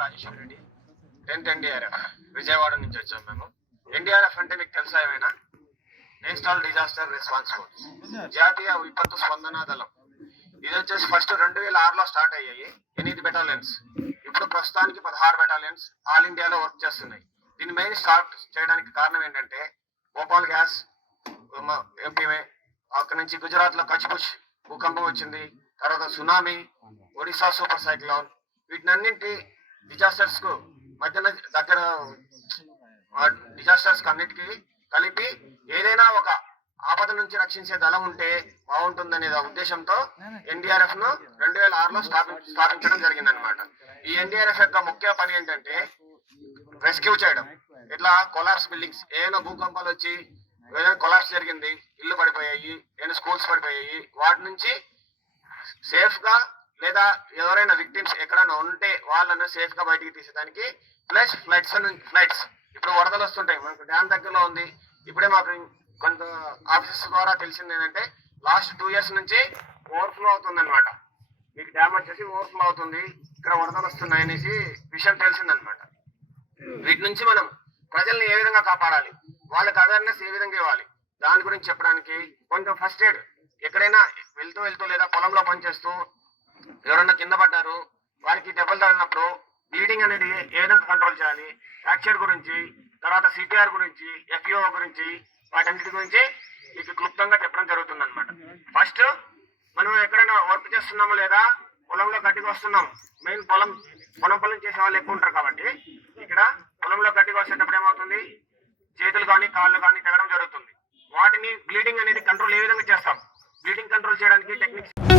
Rajeshwara Reddy 10th NDRF Vijayawada నుంచి వచ్చాం మేము. NDRF అంటే మీకు తెలుసా ఏమైనా? నేషనల్ డిజాస్టర్ రెస్పాన్స్ ఫోర్స్, జాతీయ విపత్తు స్పందన దళం. ఇది వచ్చేసి ఫస్ట్ 2006లో స్టార్ట్ అయ్యాయి 8 బెటాలియన్స్. ఇప్పుడు ప్రస్తుతానికి 16 బెటాలియన్స్ ఆల్ ఇండియాలో వర్క్ చేస్తున్నాయి. దీని మెయిన్ స్టార్ట్ చేయడానికి కారణం ఏంటంటే భోపాల్ గ్యాస్ ఎంపీమే, అక్కడ నుంచి గుజరాత్ లో కచ్ భూకంపం వచ్చింది, తర్వాత సునామీ, ఒడిశా సూపర్ సైక్లోన్, వీటినన్నింటి డిజాస్టర్స్ కు మధ్యన దగ్గర డిజాస్టర్స్ అన్నిటికీ కలిపి ఏదైనా ఒక ఆపద నుంచి రక్షించే దళం ఉంటే బాగుంటుందనే ఉద్దేశంతో NDRF ను 2006లో స్థాపించడం జరిగిందనమాట. ఈ NDRF యొక్క ముఖ్య పని ఏంటంటే రెస్క్యూ చేయడం. ఇట్లా కొలాప్స్ బిల్డింగ్స్, ఏదైనా భూకంపాలు వచ్చి ఏదైనా కొలాప్స్ జరిగింది, ఇల్లు పడిపోయాయి, ఏదైనా స్కూల్స్ పడిపోయాయి, వాటి నుంచి సేఫ్ గా లేదా ఎవరైనా విక్టిమ్స్ ఎక్కడైనా ఉంటే వాళ్ళని సేఫ్ గా బయటికి తీసేదానికి, ప్లస్ ఫ్లడ్స్ ఇప్పుడు వరదలు వస్తుంటాయి. మనకు డ్యామ్ దగ్గరలో ఉంది. ఇప్పుడే మాకు కొంత ఆఫీసెస్ ద్వారా తెలిసింది ఏంటంటే లాస్ట్ 2 years నుంచి ఓవర్ఫ్లో అవుతుంది అనమాట. మీకు డ్యామ్ వచ్చేసి ఓవర్ఫ్లో అవుతుంది, ఇక్కడ వరదలు వస్తున్నాయి అనేసి విషయం తెలిసిందనమాట. వీటి నుంచి మనం ప్రజల్ని ఏ విధంగా కాపాడాలి, వాళ్ళకి అవేర్నెస్ ఏ విధంగా ఇవ్వాలి, దాని గురించి చెప్పడానికి కొంచెం ఫస్ట్ ఎయిడ్, ఎక్కడైనా వెళ్తూ లేదా పొలంలో పనిచేస్తూ ఎవరన్నా కింద పడ్డారు, వారికి దెబ్బలు తగిలినప్పుడు బ్లీడింగ్ అనేది ఏ విధంగా కంట్రోల్ చేయాలి, ఫ్రాక్చర్ గురించి, తర్వాత CPR గురించి, FEO గురించి, వాటన్నిటి గురించి మీకు క్లుప్తంగా చెప్పడం జరుగుతుంది అనమాట. ఫస్ట్ మనం ఎక్కడైనా వర్క్ చేస్తున్నాము లేదా పొలంలో గడ్డికి వస్తున్నాం, మెయిన్ పొలం చేసే వాళ్ళు ఎక్కువ ఉంటారు కాబట్టి ఇక్కడ పొలంలో గడ్డికి వచ్చేటప్పుడు ఏమవుతుంది, చేతులు కానీ కాళ్ళు కానీ తెగడం జరుగుతుంది. వాటిని బ్లీడింగ్ అనేది కంట్రోల్ ఏ విధంగా చేస్తాం, బ్లీడింగ్ కంట్రోల్ చేయడానికి టెక్నిక్స్